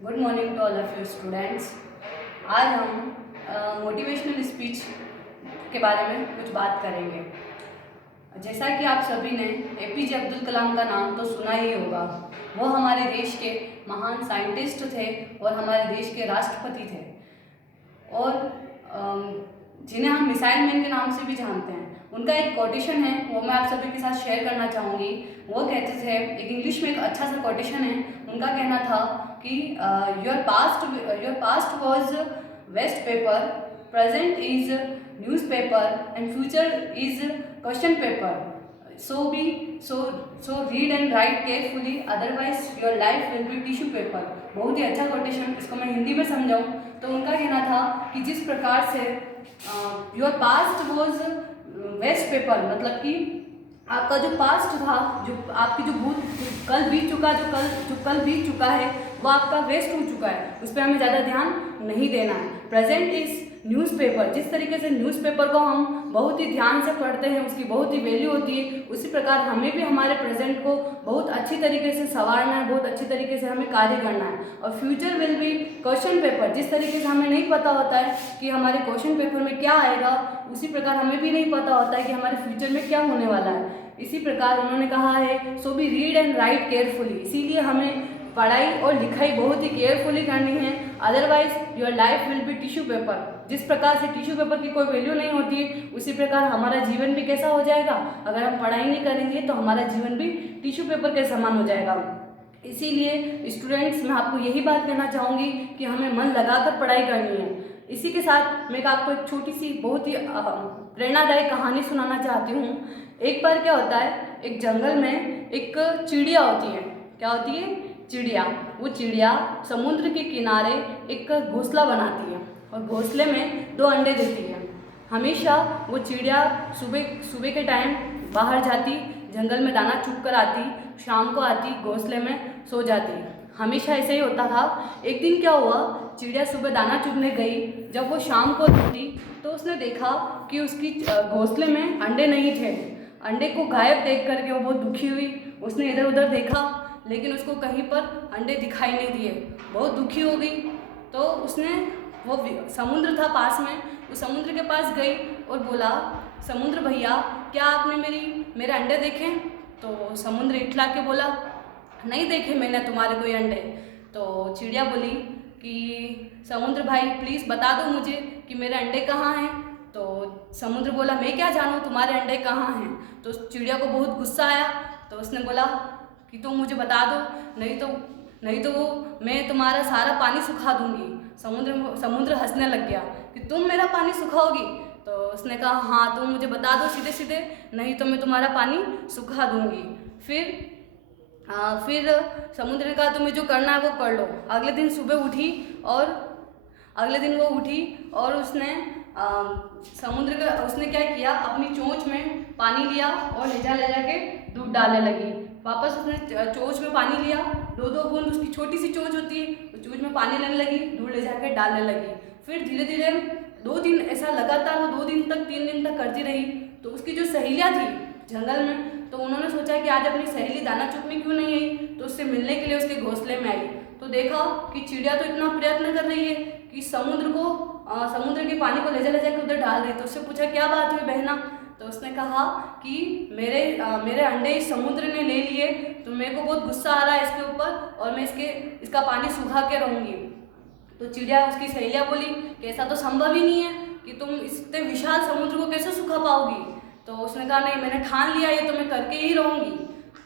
Good morning to all of you students. आज हम motivational speech के बारे में कुछ बात करेंगे। जैसा कि आप सभी ने एपीजे अब्दुल कलाम का नाम तो सुना ही होगा। वो हमारे देश के महान साइंटिस्ट थे और हमारे देश के राष्ट्रपति थे और जिन्हें हम मिसाइल मैन के नाम से भी जानते हैं। उनका एक कोटेशन है, वो मैं आप सभी के साथ शेयर करना चाहूँगी। वो कहते थे, एक इंग्लिश में एक अच्छा सा कोटेशन है, उनका कहना था कि your past was waste paper, present is newspaper and future is question paper. So read and write carefully, otherwise your life will be tissue paper. बहुत ही अच्छा कोटेशन। इसको मैं हिंदी में समझाऊँ तो उनका कहना था कि जिस प्रकार से your past was waste paper, मतलब कि आपका जो पास्ट था, जो आपकी जो कल बीत चुका है वो आपका वेस्ट हो चुका है, उस पर हमें ज़्यादा ध्यान नहीं देना है। प्रेजेंट इज न्यूज़पेपर, जिस तरीके से न्यूज़पेपर को हम बहुत ही ध्यान से पढ़ते हैं, उसकी बहुत ही वैल्यू होती है, उसी प्रकार हमें भी हमारे प्रेजेंट को बहुत अच्छी तरीके से संवारना है, बहुत अच्छी तरीके से हमें कार्य करना है। और future will be question paper, जिस तरीके से हमें नहीं पता होता है कि हमारे क्वेश्चन पेपर में क्या आएगा, उसी प्रकार हमें भी नहीं पता होता है कि हमारे फ्यूचर में क्या होने वाला है। इसी प्रकार उन्होंने कहा है, so be read and write carefully, इसीलिए हमें पढ़ाई और लिखाई बहुत ही केयरफुली करनी है, otherwise your life will be tissue paper. जिस प्रकार से टिश्यू पेपर की कोई वैल्यू नहीं होती है, उसी प्रकार हमारा जीवन भी कैसा हो जाएगा, अगर हम पढ़ाई नहीं करेंगे तो हमारा जीवन भी टिश्यू पेपर के समान हो जाएगा। इसीलिए स्टूडेंट्स, मैं आपको यही बात कहना चाहूँगी कि हमें मन लगाकर पढ़ाई करनी है। इसी के साथ मैं आपको एक छोटी सी बहुत ही प्रेरणादायक कहानी सुनाना चाहती हूँ। एक बार क्या होता है, एक जंगल में एक चिड़िया होती है। क्या होती है? चिड़िया। वो चिड़िया समुद्र के किनारे एक घोंसला बनाती है और घोंसले में 2 अंडे देती है। हमेशा वो चिड़िया सुबह के टाइम बाहर जाती, जंगल में दाना चुग कर आती, शाम को आती, घोंसले में सो जाती। हमेशा ऐसे ही होता था। एक दिन क्या हुआ, चिड़िया सुबह दाना चुगने गई, जब वो शाम को लौटी तो उसने देखा कि उसकी घोंसले में अंडे नहीं थे। अंडे को गायब देख करके वो बहुत दुखी हुई। उसने इधर उधर देखा लेकिन उसको कहीं पर अंडे दिखाई नहीं दिए। बहुत दुखी हो गई तो उसने, वो समुद्र था पास में, वो समुद्र के पास गई और बोला, समुद्र भैया, क्या आपने मेरे अंडे देखे? तो समुद्र इठला के बोला, नहीं देखे मैंने तुम्हारे कोई अंडे। तो चिड़िया बोली कि समुद्र भाई प्लीज़ बता दो मुझे कि मेरे अंडे कहाँ हैं। तो समुद्र बोला, मैं क्या जानूँ तुम्हारे अंडे कहाँ हैं। तो चिड़िया को बहुत गुस्सा आया तो उसने बोला कि तुम मुझे बता दो, नहीं तो वो मैं तुम्हारा सारा पानी सुखा दूंगी। समुद्र हंसने लग गया कि तुम मेरा पानी सुखाओगी। तो उसने कहा, हाँ तुम मुझे बता दो सीधे सीधे, नहीं तो मैं तुम्हारा पानी सुखा दूंगी। फिर समुद्र ने कहा, तुम्हें जो करना है वो कर लो। अगले दिन वो उठी और उसने उसने क्या किया, अपनी चोंच में पानी लिया और ले जाके दूध डालने लगी। वापस उसने चोंच में पानी लिया, 2-2 बूंद, उसकी छोटी सी चोंच होती है, तो चोंच में पानी लेने लगी, दूध ले जाके डालने लगी। फिर धीरे धीरे 2 दिन ऐसा लगातार वो 2 दिन तक 3 दिन तक करती रही। तो उसकी जो सहेलियाँ थी जंगल में, तो उन्होंने सोचा कि आज अपनी सहेली दाना चुगने क्यों नहीं आई, तो उससे मिलने के लिए उसके घोंसले में आई। तो देखा कि चिड़िया तो इतना प्रयत्न कर रही है कि समुद्र के पानी को ले जाके उधर डाल रही। तो उससे पूछा, क्या बात हुई बहना? तो उसने कहा कि मेरे अंडे इस समुद्र ने ले लिए, तो मेरे को बहुत गुस्सा आ रहा है इसके ऊपर और मैं इसका पानी सुखा के रहूँगी। तो चिड़िया, उसकी सहेलियाँ बोली कि ऐसा तो संभव ही नहीं है कि तुम इतने विशाल समुद्र को कैसे सुखा पाओगी। तो उसने कहा, नहीं, मैंने ठान लिया, ये तो मैं करके ही रहूँगी।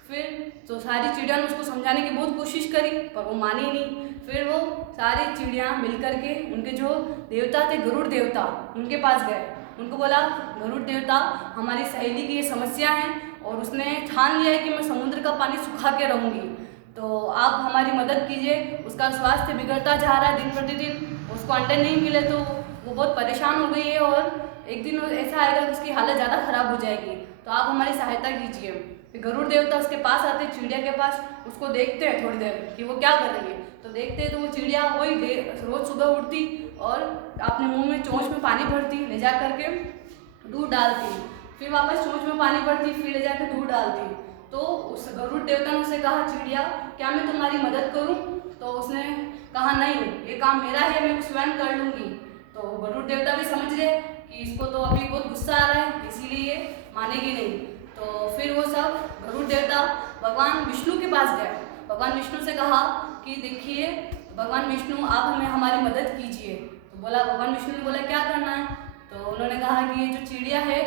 फिर तो सारी चिड़िया ने उसको समझाने की बहुत कोशिश करी पर वो मानी नहीं। फिर वो सारी चिड़िया मिलकर के उनके जो देवता थे, गरुड़ देवता, उनके पास गए। उनको बोला, गरुड़ देवता, हमारी सहेली की ये समस्या है और उसने ठान लिया है कि मैं समुद्र का पानी सुखा के रहूँगी, तो आप हमारी मदद कीजिए। उसका स्वास्थ्य बिगड़ता जा रहा है दिन प्रतिदिन, उसको अंडे नहीं मिले तो वो बहुत परेशान हो गई है और एक दिन ऐसा आएगा कि उसकी हालत ज़्यादा खराब हो जाएगी, तो आप हमारी सहायता कीजिए। फिर गरुड़ देवता उसके पास आते, चिड़िया के पास, उसको देखते हैं थोड़ी देर कि वो क्या कर रही है। तो देखते हैं तो वो चिड़िया वही रोज़ सुबह उठती और अपने मुंह में चोंच में पानी भरती, ले जा करके दूध डालती, फिर वापस चोंच में पानी भरती, फिर ले जाकर दूध डालती। तो उस गरुड़ देवता ने उसे कहा, चिड़िया, क्या मैं तुम्हारी मदद करूं? तो उसने कहा नहीं, ये काम मेरा है, मैं स्वयं कर लूँगी। तो गरुड़ देवता भी समझ गए कि इसको तो अभी बहुत गुस्सा आ रहा है, इसीलिए मानेगी नहीं। तो फिर वो सब गरुड़ देवता भगवान विष्णु के पास गए। भगवान विष्णु से कहा कि देखिए भगवान विष्णु, आप हमें हमारी मदद कीजिए। तो बोला, भगवान विष्णु ने बोला क्या करना है? तो उन्होंने कहा कि ये जो चिड़िया है,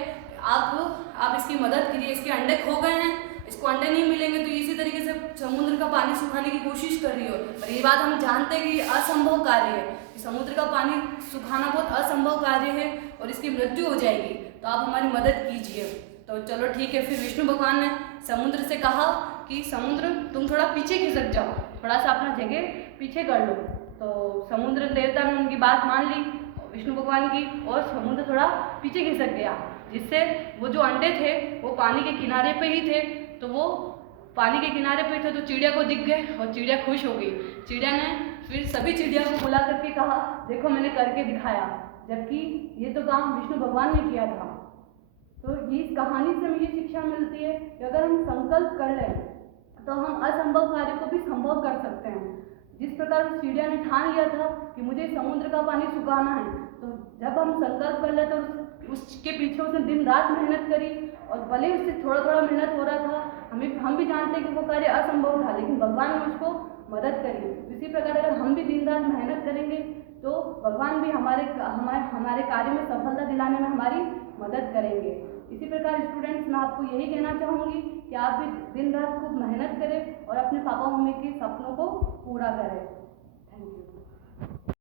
आप इसकी मदद कीजिए, इसके अंडे खो गए हैं, इसको अंडे नहीं मिलेंगे, तो इसी तरीके से समुद्र का पानी सुखाने की कोशिश कर रही हो। और ये बात हम जानते हैं कि ये असंभव कार्य है, कि समुद्र का पानी सुखाना बहुत असंभव कार्य है और इसकी मृत्यु हो जाएगी, तो आप हमारी मदद कीजिए। तो चलो ठीक है। फिर विष्णु भगवान ने समुद्र से कहा कि समुद्र तुम थोड़ा पीछे खिसक जाओ, थोड़ा सा अपना जगह पीछे कर लो। तो समुद्र देवता ने उनकी बात मान ली विष्णु भगवान की, और समुद्र थोड़ा पीछे खिसक गया, जिससे वो जो अंडे थे वो पानी के किनारे पे ही थे। तो वो पानी के किनारे पे थे तो चिड़िया को दिख गए और चिड़िया खुश हो गई। चिड़िया ने फिर सभी चिड़िया को बुला करके कहा, देखो मैंने करके दिखाया, जबकि ये तो काम विष्णु भगवान ने किया था। तो इस कहानी से हमें ये शिक्षा मिलती है कि अगर हम संकल्प कर लें तो हम असंभव कार्य को भी संभव कर सकते हैं। जिस प्रकार उस चिड़िया ने ठान लिया था कि मुझे समुद्र का पानी सुखाना है, तो जब हम संकल्प कर ले तो उसके पीछे उसने दिन रात मेहनत करी, और भले ही उससे थोड़ा थोड़ा मेहनत हो रहा था, हम भी जानते हैं कि वो कार्य असंभव था, लेकिन भगवान ने उसको मदद करी। इसी प्रकार अगर हम भी दिन रात मेहनत करेंगे तो भगवान भी हमारे कार्य में सफलता दिलाने में हमारी मदद करेंगे। इसी प्रकार स्टूडेंट्स, मैं आपको यही कहना चाहूँगी कि आप भी दिन रात खूब मेहनत करें और अपने पापा मम्मी के सपनों को पूरा करें।